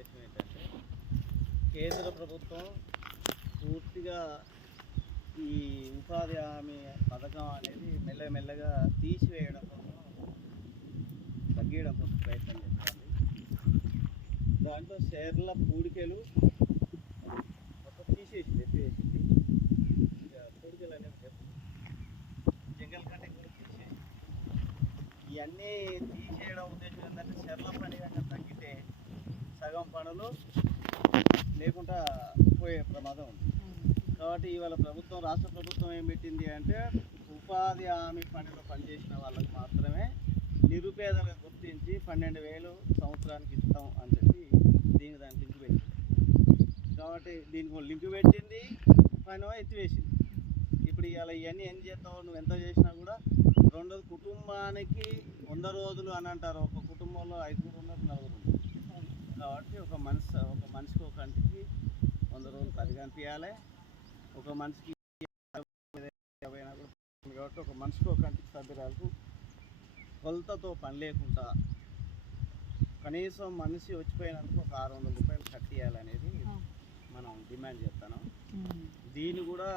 ఉద్దేశం ఏంటంటే కేంద్ర ప్రభుత్వం పూర్తిగా ఈ ఉపాధి హామీ పథకం అనేది మెల్లమెల్లగా తీసివేయడం కోసం తగ్గించడం కోసం ప్రయత్నం చేస్తుంది. దాంట్లో షేర్ల పూడికలు మొత్తం తీసేసింది, ఎత్తివేసింది. పూడికలు అనేవి జంగల్ కంటే కూడా తీసేసి ఇవన్నీ తీసేయడం ఉద్దేశం ఏంటంటే షెర్ల పని కనుక తగ్గితే సగం పనులు లేకుండా పోయే ప్రమాదం ఉంది. కాబట్టి ఇవాళ రాష్ట్ర ప్రభుత్వం ఏం పెట్టింది అంటే ఉపాధి హామీ పనిలో పనిచేసిన వాళ్ళకి మాత్రమే నిరుపేదలను గుర్తించి 12,000 సంవత్సరానికి ఇస్తాం అని చెప్పి దానికి లింక్ పెట్టింది. కాబట్టి దీనికి లింక్ పెట్టింది, పని ఎత్తివేసింది. ఇప్పుడు ఇవాళ ఇవన్నీ ఏం చేస్తావు, నువ్వు ఎంత చేసినా కూడా కుటుంబానికి 100 రోజులు అని అంటారు. ఒక కుటుంబంలో 5 ఉన్నారు, 4 ఉన్నారు. కాబట్టి ఒక మనిషికి ఒక కంటికి 100 రోజులు పని కనిపించాలి. ఒక మనిషికి కాబట్టి ఒక మనిషికి ఒక కంటికి సభ్యురాలకు కొలతతో పని లేకుండా కనీసం మనిషి వచ్చిపోయినందుకు ఒక 600 రూపాయలు కట్టియాలనేది మనం డిమాండ్ చేస్తున్నాం. దీన్ని కూడా